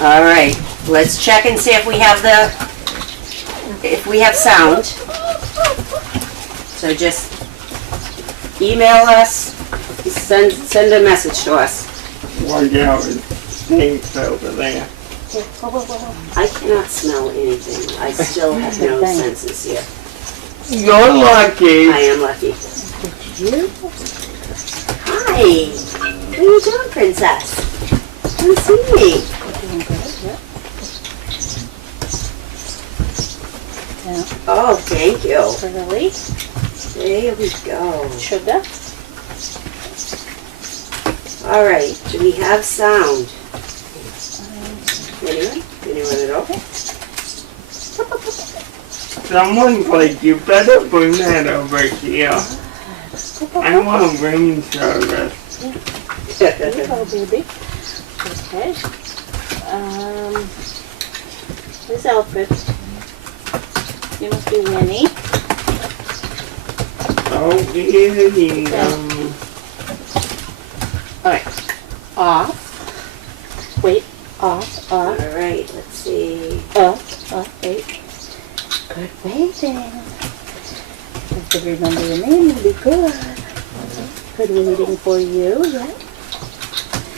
All right, let's check and see if we have sound. So just email us, send a message to us. One gallon stinks over there. I cannot smell anything. I still have no senses here. You're lucky. I am lucky. Hi. What are you doing, Princess? Come see me. Oh, thank you. Really? There we go. Sugar. All right. Do we have sound? Anyone at all? Someone's like, you better bring that over here. I want room service. Oh, baby. Okay. Where's Alfred? You must be Winnie. Oh, easy. Alright. Off. Wait. Off. All right. Let's see. Wait. Good waiting. Have to remember your name. You'll be good. Good waiting for you. Yeah.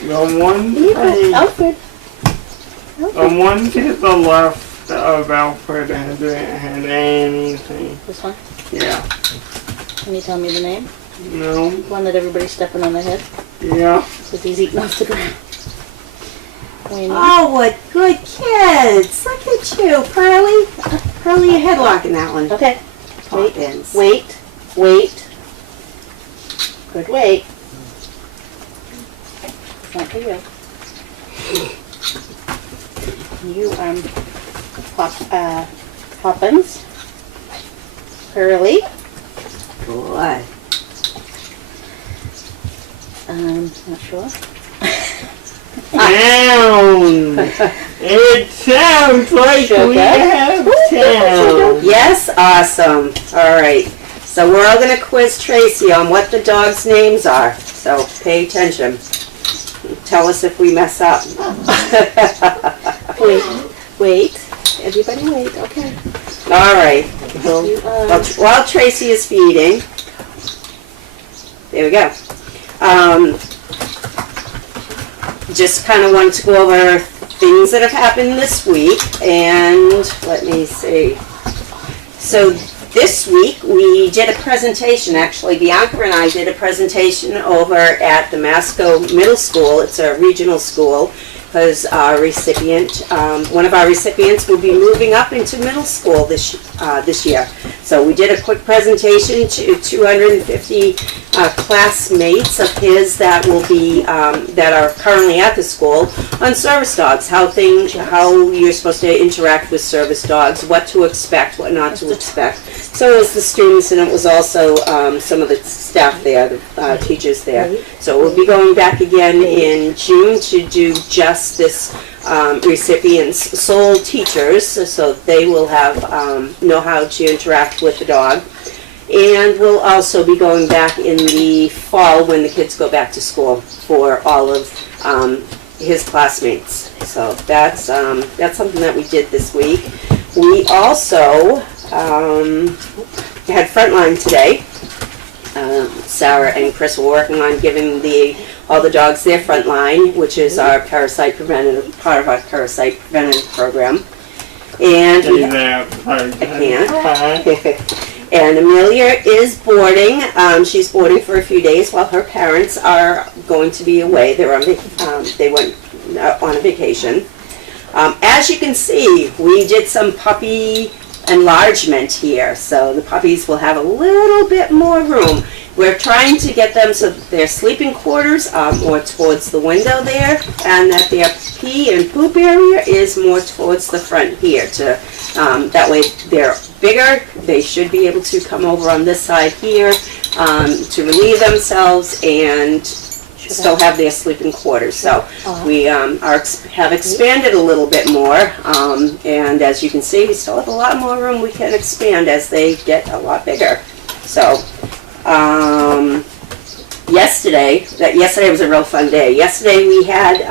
The one thing, Alfred. the one to the left of Alfred hasn't had anything. This one? Yeah. Can you tell me the name? No. One that everybody's stepping on the head? Yeah. Because he's eating off the ground. Oh, what good kids! Look at you, Pearly. Pearly, you're headlocking that one. Okay. Pop-ins. Wait. Good wait. Not for you. You Poppins. Pearly. Boy. Not sure. Down. It sounds like Sugar. we have town. Yes, awesome. All right. So we're all going to quiz Tracy on what the dogs' names are. So pay attention. Tell us if we mess up. Wait. Everybody wait. Okay. All right. While Tracy is feeding. There we go. Just kind of wanted to go over things that have happened this week, and let me see. So this week we did a presentation. Actually, Bianca and I did a presentation over at the Masco Middle School. It's a regional school because our recipient, one of our recipients, will be moving up into middle school this year. So we did a quick presentation to 250 classmates of his that will be that are currently at the school on service dogs, how you're supposed to interact with service dogs, what to expect, what not to expect. So it was the students, and it was also some of the staff there, the teachers there. So we'll be going back again in June to do just this recipient's sole teachers, so they will have know how to interact with the dog. And we'll also be going back in the fall when the kids go back to school for all of his classmates. So that's something that we did this week. We also had Frontline today. Sarah and Chris were working on giving all the dogs their Frontline, which is our part of our parasite preventative program. And I can't. And Amelia is boarding. She's boarding for a few days while her parents are going to be away. They went on a vacation. As you can see, we did some puppy enlargement here, so the puppies will have a little bit more room. We're trying to get them so that their sleeping quarters are more towards the window there, and that their pee and poop area is more towards the front here. That way they're bigger. They should be able to come over on this side here to relieve themselves and still have their sleeping quarters. So we have expanded a little bit more, and as you can see, we still have a lot more room we can expand as they get a lot bigger. So yesterday was a real fun day. Yesterday we had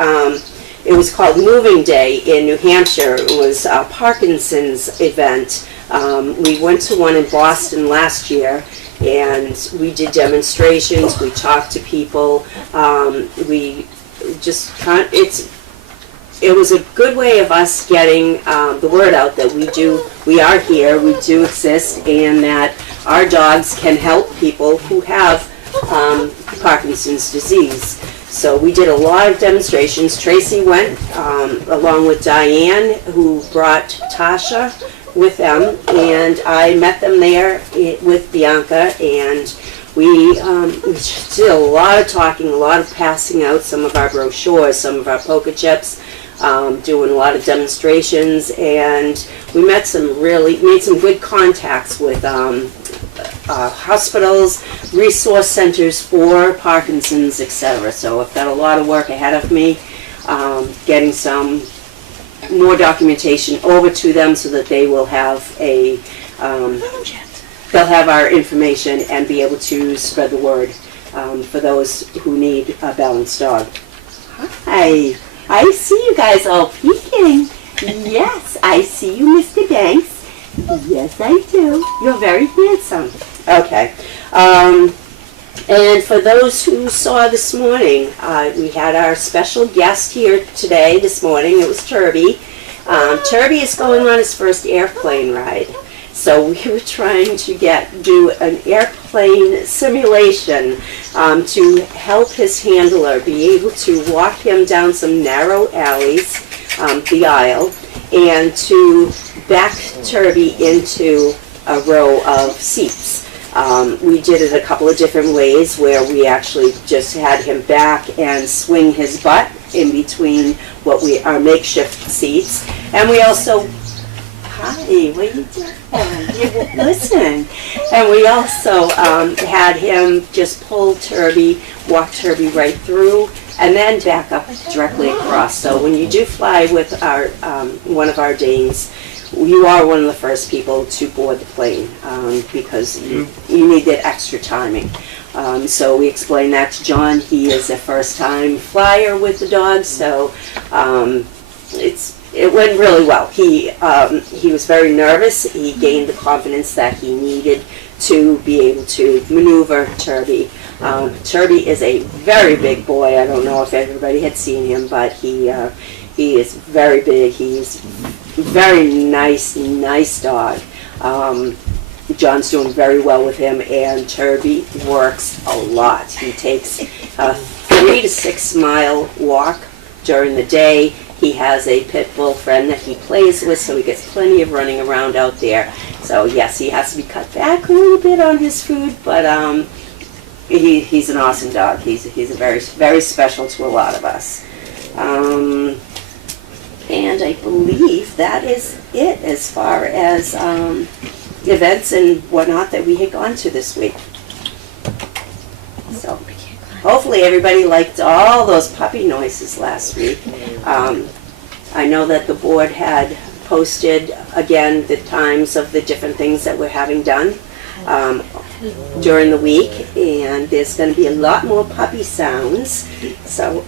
it was called Moving Day in New Hampshire. It was a Parkinson's event. We went to one in Boston last year, and we did demonstrations. We talked to people. We just it was a good way of us getting the word out that we are here, we do exist, and that our dogs can help people who have Parkinson's disease. So we did a lot of demonstrations. Tracy went along with Diane, who brought Tasha with them, and I met them there with Bianca, and we just did a lot of talking, a lot of passing out some of our brochures, some of our poker chips, doing a lot of demonstrations, and we made some good contacts with hospitals, resource centers for Parkinson's, etc. So I've got a lot of work ahead of me, getting some more documentation over to them so that they will have they'll have our information and be able to spread the word for those who need a balanced dog. Hi, I see you guys all peeking. Yes, I see you, Mr. Banks. Yes, I do. You're very handsome. Okay. And for those who saw this morning, we had our special guest here today, this morning. It was Turby. Turby is going on his first airplane ride. So we were trying to do an airplane simulation to help his handler be able to walk him down some narrow alleys, the aisle, and to back Turby into a row of seats. We did it a couple of different ways, where we actually just had him back and swing his butt in between our makeshift seats. And we also, hi, what are you doing? Listen. And we also had him just pull Turby, walk Turby right through, and then back up directly across. So when you do fly with our one of our Danes, you are one of the first people to board the plane because you need that extra timing. So we explained that to John. He is a first-time flyer with the dog, so it went really well. He was very nervous. He gained the confidence that he needed to be able to maneuver Turby. Turby is a very big boy. I don't know if everybody had seen him, but he is very big. He's very nice dog. John's doing very well with him, and Turby works a lot. He takes a 3 to 6 mile walk during the day. He has a pit bull friend that he plays with, so he gets plenty of running around out there. So yes, he has to be cut back a little bit on his food, but he's an awesome dog. He's a very special to a lot of us. And I believe that is it as far as events and whatnot that we had gone to this week. So hopefully everybody liked all those puppy noises last week. I know that the board had posted again the times of the different things that we're having done during the week, and there's going to be a lot more puppy sounds. So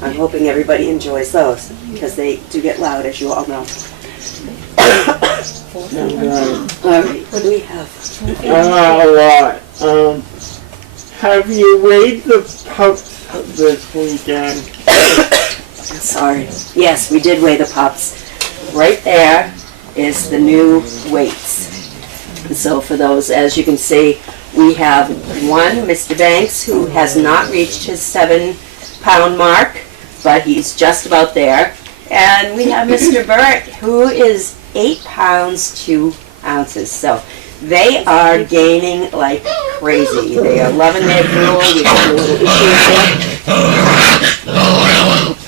I'm hoping everybody enjoys those, because they do get loud, as you all know. All right, what do we have? A lot. Have you weighed the pups this weekend? Sorry. Yes, we did weigh the pups. Right there is the new weights. And so for those, as you can see, we have one, Mr. Banks, who has not reached his 7-pound mark, but he's just about there. And we have Mr. Burt, who is 8 pounds 2 ounces. So they are gaining like crazy. They are loving their gruel. We have a little issue there.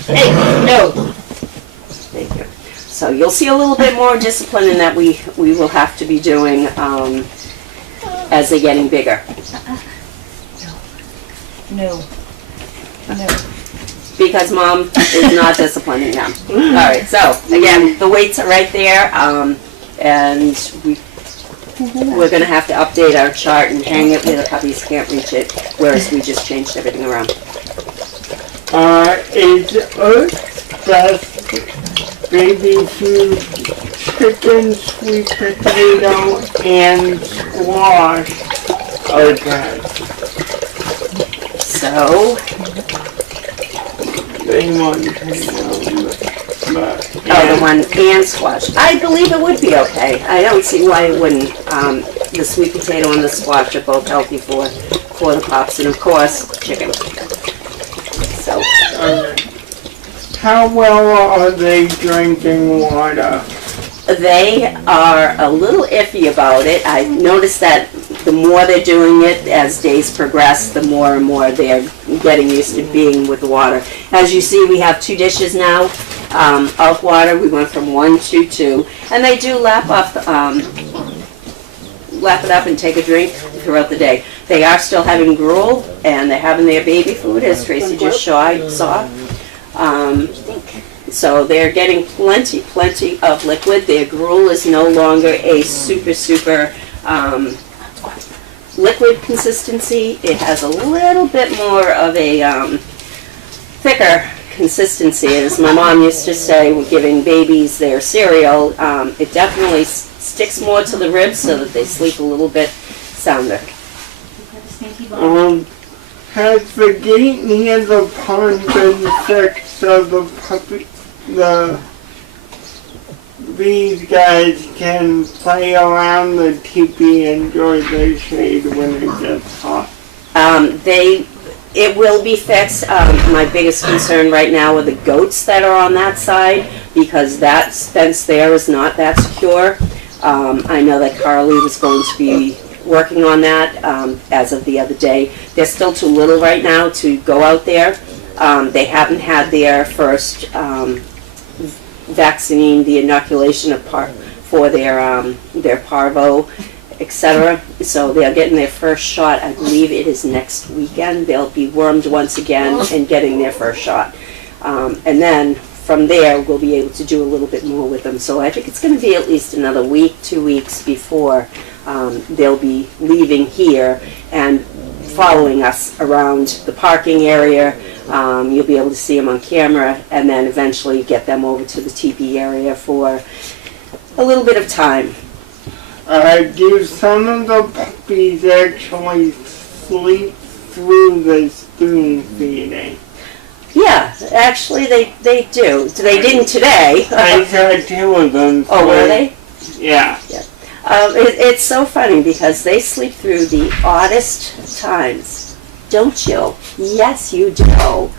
Hey, no. Thank you. So you'll see a little bit more discipline in that we will have to be doing as they're getting bigger. No. Because Mom is not disciplining them. All right, so again, the weights are right there, and we're going to have to update our chart and hang it where the puppies can't reach it, whereas we just changed everything around. Is Earth best baby food, chicken, sweet potato, and squash are best. So, They want to know, but oh, the one and squash. I believe it would be okay. I don't see why it wouldn't. The sweet potato and the squash are both healthy for the pups, and of course, chicken. So, how well are they drinking water? they are a little iffy about it. I noticed that the more they're doing it, as days progress, the more and more they're getting used to being with the water. As you see, we have 2 dishes now of water. We went from 1 to 2, and they do lap it up and take a drink throughout the day. They are still having gruel, and they're having their baby food, as Tracy just saw. So they're getting plenty of liquid. Their gruel is no longer a super liquid consistency. It has a little bit more of a thicker consistency. As my mom used to say, when giving babies their cereal, it definitely sticks more to the ribs so that they sleep a little bit sounder. Has the gate near the pond been fixed so these guys can play around the teepee and enjoy the shade when it gets hot? It will be fixed. My biggest concern right now are the goats that are on that side, because that fence there is not that secure. I know that Carly was going to be working on that as of the other day. They're still too little right now to go out there. They haven't had their first vaccine, the inoculation for their parvo, etc. So they're getting their first shot. I believe it is next weekend. They'll be wormed once again and getting their first shot. And then from there, we'll be able to do a little bit more with them. So I think it's going to be at least another week, 2 weeks before they'll be leaving here and following us around the parking area. You'll be able to see them on camera, and then eventually get them over to the teepee area for a little bit of time. Do some of the puppies actually sleep through the spoon feeding? Yeah, actually they do. They didn't today. I saw 2 of them. Oh, were they? Yeah. It's so funny because they sleep through the oddest times. Don't you? Yes, you do.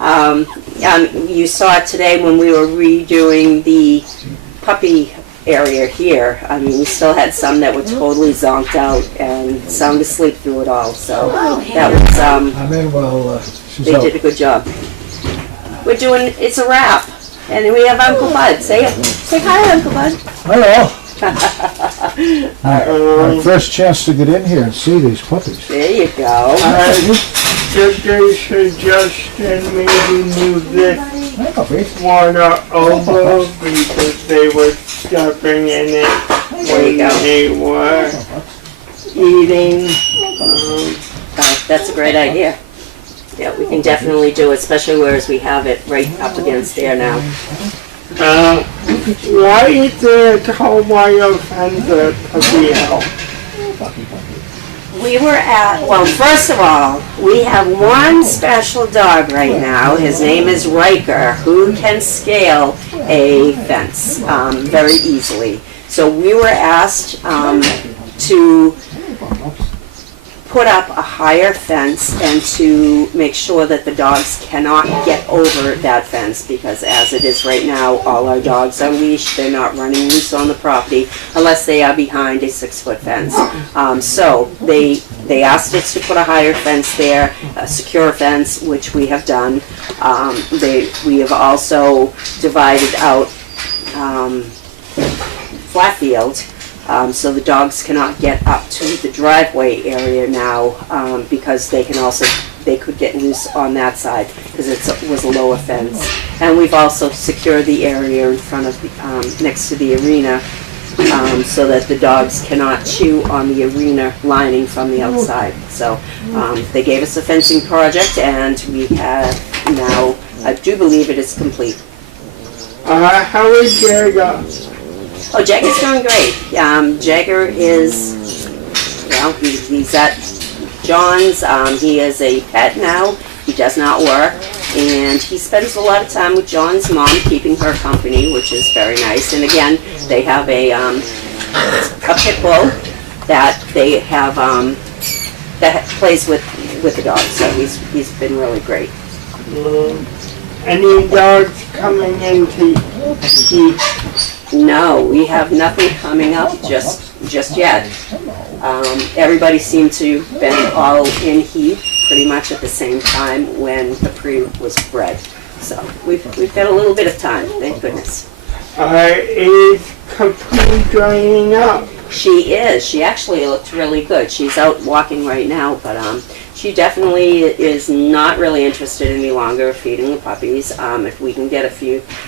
You saw it today when we were redoing the puppy area here. I mean, we still had some that were totally zonked out and sound asleep through it all. So that was, I'm in while she's they out. did a good job. We're doing, it's a wrap. And we have Uncle Bud. Say hi, Uncle Bud. Hello. My first chance to get in here and see these puppies. There you go. Did they suggestion maybe move this Hi, puppies. water over because they were stepping in it There you when go. they were eating? That's a great idea. Yeah, we can definitely do it, especially whereas we have it right up against there now. Why is there a tall wire fence at Puppy House? We were well, first of all, we have one special dog right now. His name is Riker, who can scale a fence very easily. So we were asked to put up a higher fence and to make sure that the dogs cannot get over that fence, because as it is right now, all our dogs are leashed. They're not running loose on the property unless they are behind a 6-foot fence. So they asked us to put a higher fence there, a secure fence, which we have done. We have also divided out flat field. So the dogs cannot get up to the driveway area now because they could get loose on that side because it was a lower fence. And we've also secured the area in front of the, next to the arena so that the dogs cannot chew on the arena lining from the outside. So they gave us a fencing project, and we have now, I do believe it is complete. How is Jagger? Oh, Jagger's doing great. Jagger is, well, he's at John's. He is a pet now. He does not work. And he spends a lot of time with John's mom, keeping her company, which is very nice. And again, they have a pit bull that they have, that plays with the dog. So he's been really great. Any dogs coming in to eat? No, we have nothing coming up just yet. Everybody seemed to been all in heat pretty much at the same time when Capri was bred. So we've got a little bit of time, thank goodness. Is Capri drying up? She is. She actually looks really good. She's out walking right now, but she definitely is not really interested any longer feeding the puppies. If we can get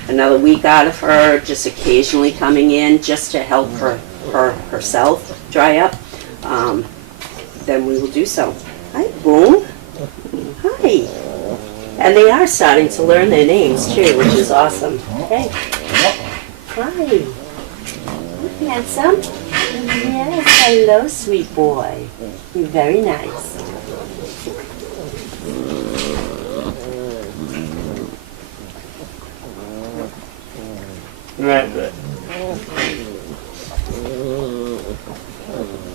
another week out of her, just occasionally coming in just to help herself dry up, then we will do so. Hi, Boom. Hi. And they are starting to learn their names too, which is awesome. Hey. Hi. Handsome. Yes, hello, sweet boy. You're very nice. That's it.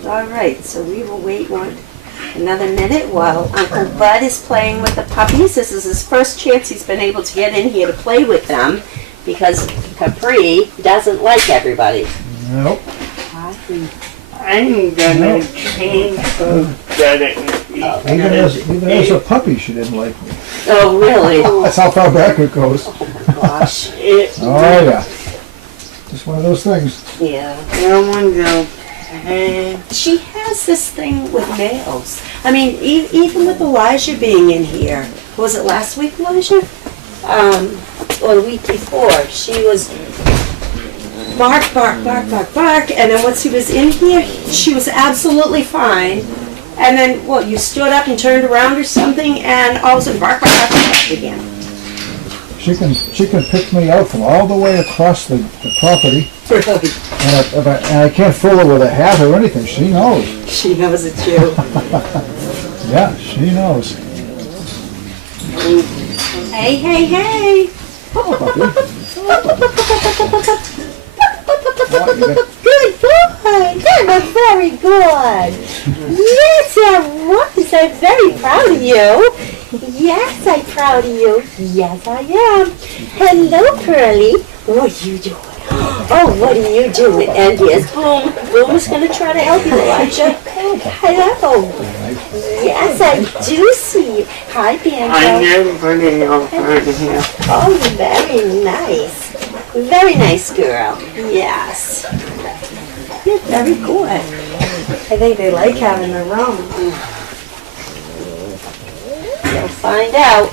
All right, so we will wait another minute while Uncle Bud is playing with the puppies. This is his first chance he's been able to get in here to play with them because Capri doesn't like everybody. Nope. I'm gonna change her settings. Even as a puppy, she didn't like me. Oh, really? That's how far back it goes. Oh, my gosh. Oh, yeah. Just one of those things. Yeah. No one's okay. She has this thing with males. I mean, even with Elijah being in here, was it last week, Elijah? Or the week before, she was bark, bark, bark, bark, bark, and then once he was in here, she was absolutely fine. And then, well, you stood up and turned around or something, and all of a sudden, bark, bark, bark, bark again. She can pick me out from all the way across the property, Really? and I can't fool her with a hat or anything. She knows. She knows it's you. Yeah, she knows. Hey, hey, hey! Oh, puppy. Good boy. That was very good. Yes, that was. I'm very proud of you. Yes, I'm proud of you. Yes, I am. Hello, Pearlie. What are you doing? Oh, what are you doing? And here's Boom. Boom is going to try to help you, Elijah. Hello. Yes, I do see you. Hi, I Banjo. never put it over here. Oh, very nice. Very nice girl. Yes. You're very good. I think they like having their own. You'll find out.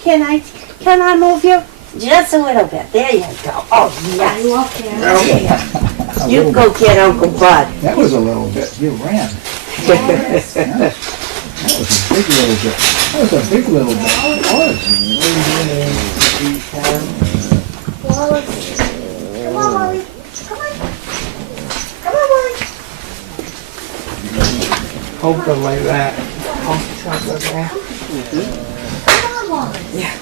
Can I move you? Just a little bit. There you go. Oh, yes. Yeah. You go get Uncle Bud. That was a little bit. You ran. That was a big little bit. That was a big little bit. It was. Come on, Molly. Come on. Come on, Molly. Hold it like that. Hold something like that. Come on, Molly. Yeah.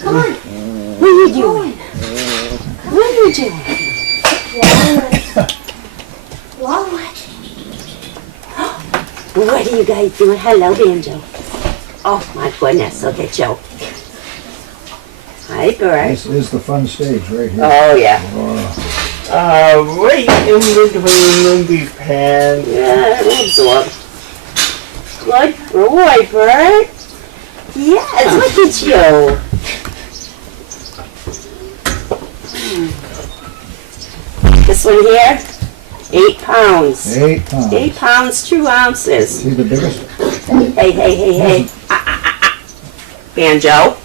Come on. What are you doing? What are you doing? Wallet. What are you guys doing? Hello, Banjo. Oh, my goodness. Look at Joe. Hi, Bert. This is the fun stage right here. Oh, yeah. Right in between the pads. Yeah, it'll absorb. Good boy, Bert. Yes, look at you. This one here, 8 pounds. 8 pounds. 8 pounds, 2 ounces. See the biggest? Hey, hey, hey, hey. Banjo.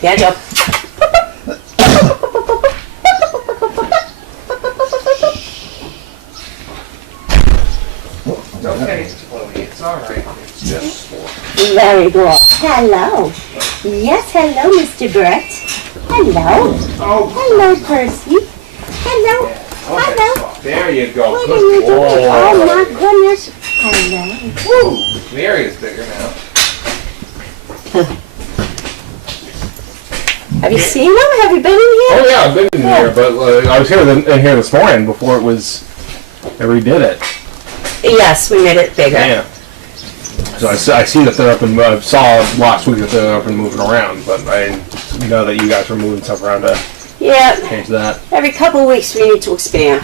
Banjo. It's okay, Chloe. It's all right. It's just Very good. Hello. Yes, hello, Mr. Brett. Hello. Oh, Hello, Percy. Hello. Hello. There you go. What are you Good doing? Oh, boy. my goodness. Hello. Woo! The area's bigger now. Have you seen them? Have you been in here? Oh yeah, I've been in here, but I was here in here this morning before it was. They redid it. Yes, we made it bigger. Yeah. So I see that they're up and saw last week that they're up and moving around, but I didn't know that you guys were moving stuff around to Yeah, change that. every couple of weeks we need to expand.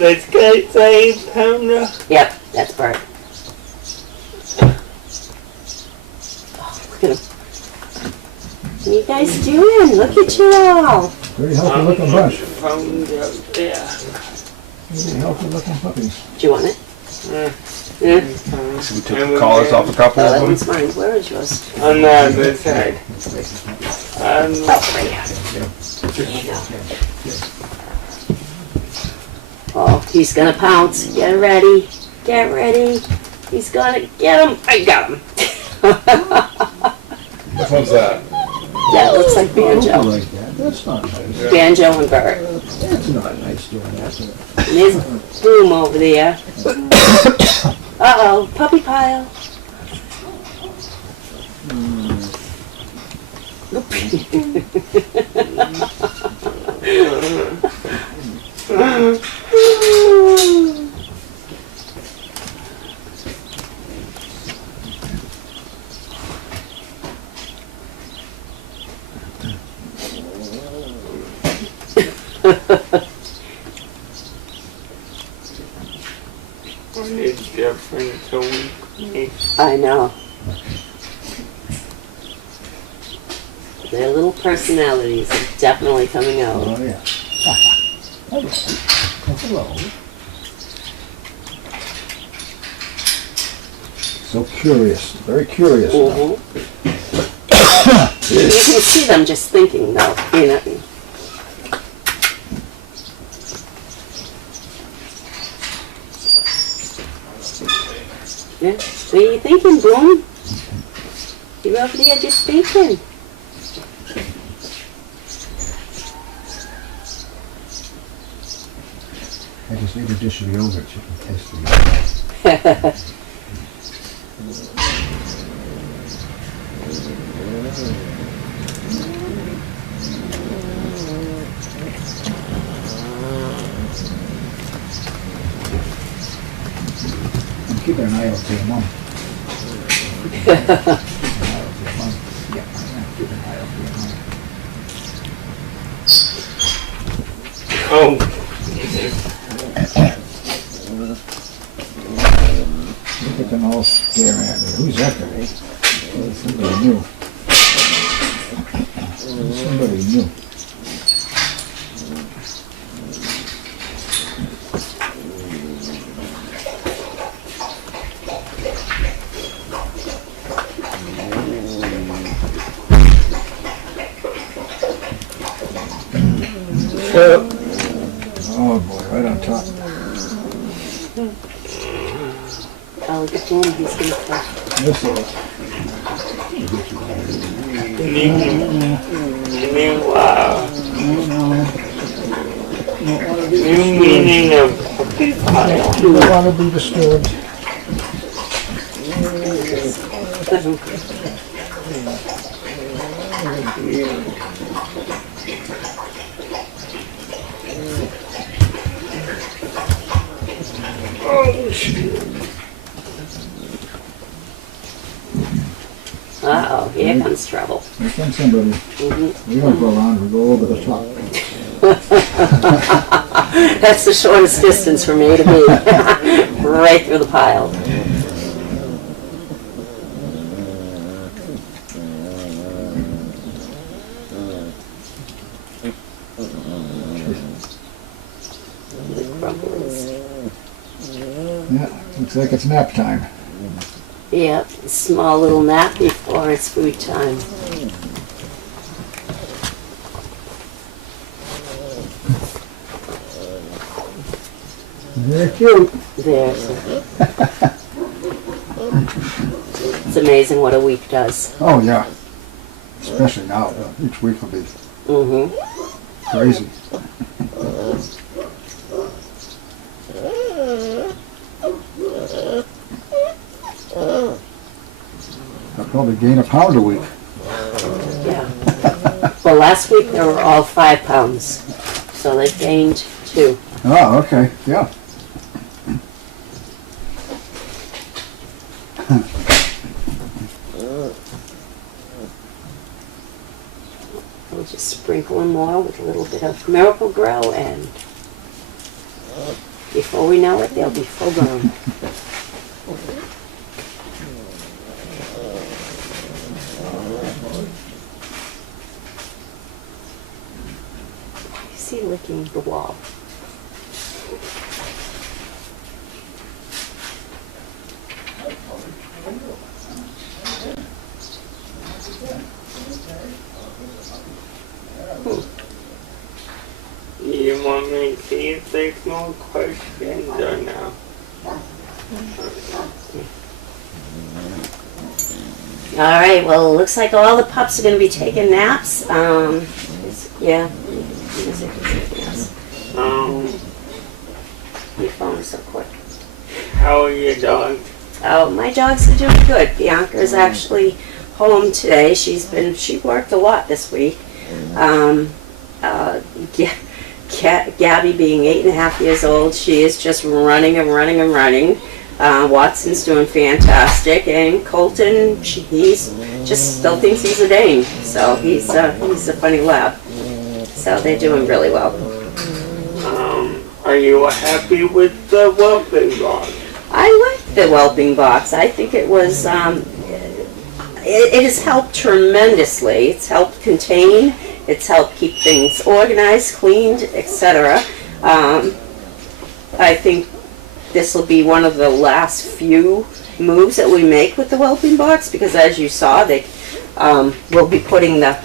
let's get saved, Pamela. Yep, that's Bert. Oh, look at him. What are you guys doing? Look at you all. Very healthy looking bunch. Phone's up there. Very healthy looking puppies. Do you want it? Yeah. Yeah. So we took the collars off a couple Oh, of that them. one's mine. Where is yours? On the other side. Oh, right here. There you go. Oh, he's gonna pounce. Get ready. Get ready. He's gonna get him. I got him. Which one's that? That looks like Don't Banjo. like that. That's not nice. Banjo and Bert. That's not nice doing that. And there's Boom over there. Uh-oh, puppy pile. It's different, so we I know. Their little personalities are definitely coming out. Oh, yeah. Hello. Hello. So curious. Very curious. Mhm. You can see them just thinking, though. You know. Yeah. What are you thinking, Boom? You're over there just thinking. I just need a dish of yogurt. You can taste the yogurt. I'm keeping an eye out for your mom. Keeping an eye out for your mom. Yeah, I'm keeping an eye out for your mom. Oh, Look at them all staring at me. Who's that guy? Oh, somebody new. Somebody new. Oh boy, right on top. Oh, look at Boom. He's going to touch. This is. new meaning of puppy pile. You don't want to be disturbed. Oh, shit. Uh-oh, here comes trouble. Here comes somebody. Mhm. We don't go around, we go over the top. That's the shortest distance for me to be. Right through the pile. The crumbles. Yeah, looks like it's nap time. Yep, a small little nap before it's food time. Very cute. There's It's amazing what a week does. Oh, yeah. especially now. Each week will be Mm-hmm. crazy. I'll probably gain a pound a week. Yeah. Well, last week they were all 5 pounds, so they gained 2. Oh, okay, yeah. We'll just sprinkle them more with a little bit of Miracle Grow, and before we know it, they'll be full grown. You see licking the wall. You want me to see if there's more questions or no? All right, well, it looks like all the pups are going to be taking naps. Yeah. Your phone is so quick. How are your dogs? Oh, my dogs are doing good. Bianca's actually home today. She worked a lot this week. Gabby being 8.5 years old, she is just running and running and running. Watson's doing fantastic, and Colton, he's just still thinks he's a Dane, so he's a funny lab. So they're doing really well. Are you happy with the whelping box? I like the whelping box. I think it was, it has helped tremendously. It's helped contain, it's helped keep things organized, cleaned, etc. I think this will be one of the last few moves that we make with the whelping box, because as you saw, we'll be putting the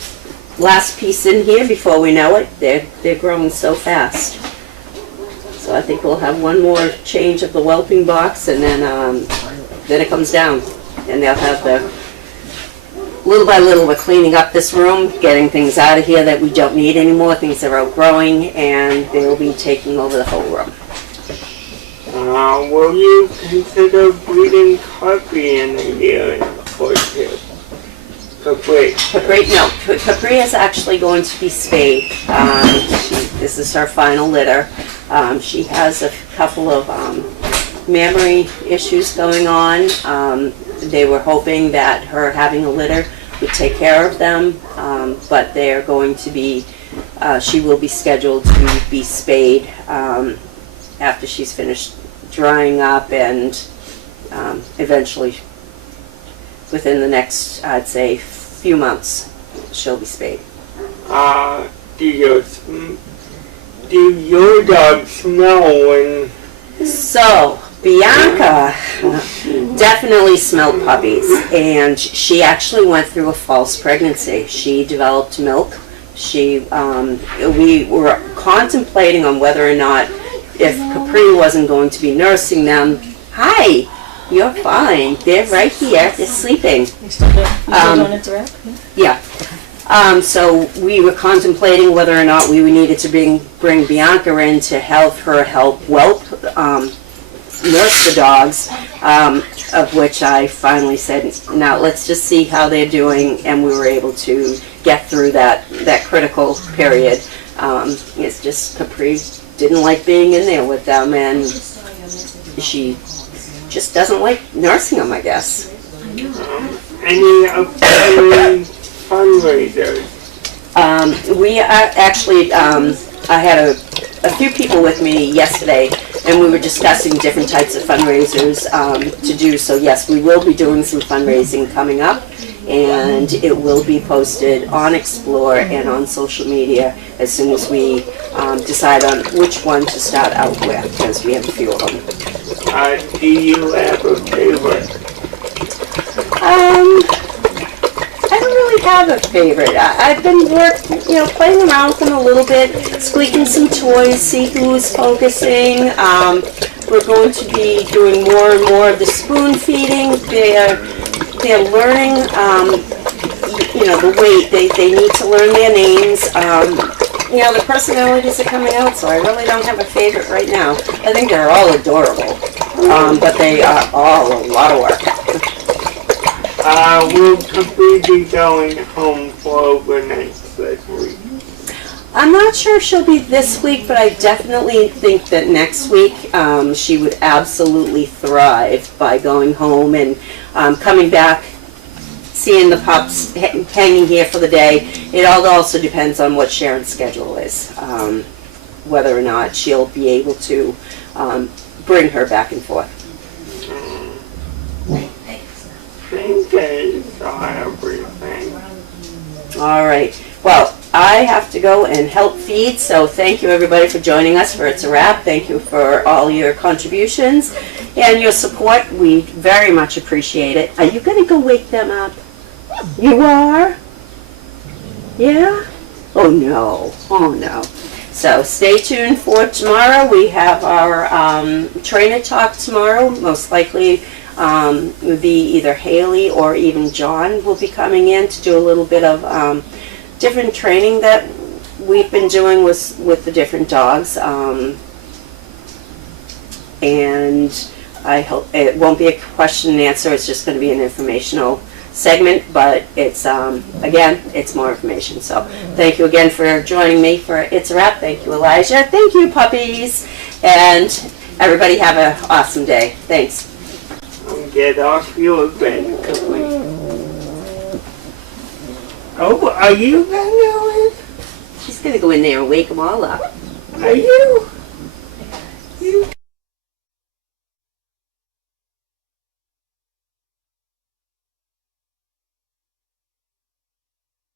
last piece in here before we know it. They're growing so fast. So I think we'll have one more change of the whelping box, and then it comes down, and they'll have the little by little we're cleaning up this room, getting things out of here that we don't need anymore, things that are outgrowing, and they'll be taking over the whole room. Will you consider breeding Capri in a year or two? Capri. Capri is actually going to be spayed. This is her final litter. She has a couple of mammary issues going on. They were hoping that her having a litter would take care of them, but they're going to be, she will be scheduled to be spayed after she's finished drying up, and eventually within the next, I'd say, few months, she'll be spayed. Do your dogs smell when... So, Bianca definitely smelled puppies, and she actually went through a false pregnancy. She developed milk. We were contemplating on whether or not, if Capri wasn't going to be nursing them. Hi, you're fine. They're right here. They're sleeping. You still doing it direct? Yeah. So we were contemplating whether or not we needed to bring Bianca in to help whelp, nurse the dogs, of which I finally said, now let's just see how they're doing, and we were able to get through that critical period. It's just Capri didn't like being in there with them, and she just doesn't like nursing them, I guess. Any upcoming fundraisers? We are actually, I had a few people with me yesterday, and we were discussing different types of fundraisers to do. So yes, we will be doing some fundraising coming up, and it will be posted on Explore and on social media as soon as we decide on which one to start out with, because we have a few of them. Do you have a favorite? I don't really have a favorite. I've been playing around with them a little bit, squeaking some toys, see who's focusing. We're going to be doing more and more of the spoon feeding. They're learning. you know, the weight, they need to learn their names. You know, the personalities are coming out, so I really don't have a favorite right now. I think they're all adorable, but they are all a lot of work. Will Puppy be going home for overnight this week? I'm not sure if she'll be this week, but I definitely think that next week she would absolutely thrive by going home and coming back, seeing the pups hanging here for the day. It all also depends on what Sharon's schedule is, whether or not she'll be able to bring her back and forth. Same days on everything. All right. Well, I have to go and help feed, so thank you everybody for joining us for It's a Wrap. Thank you for all your contributions and your support. We very much appreciate it. Are you going to go wake them up? You are? Yeah? Oh no. Oh no. So stay tuned for tomorrow. We have our trainer talk tomorrow. Most likely would be either Haley or even John will be coming in to do a little bit of different training that we've been doing with the different dogs. And I hope it won't be a question and answer. It's just going to be an informational segment, but it's again, it's more information. So thank you again for joining me for It's a Wrap. Thank you, Elijah. Thank you, puppies. And everybody have an awesome day. Thanks. Get off your bed, Puppy. Oh, are you gonna do it? She's going to go in there and wake them all up. Are you?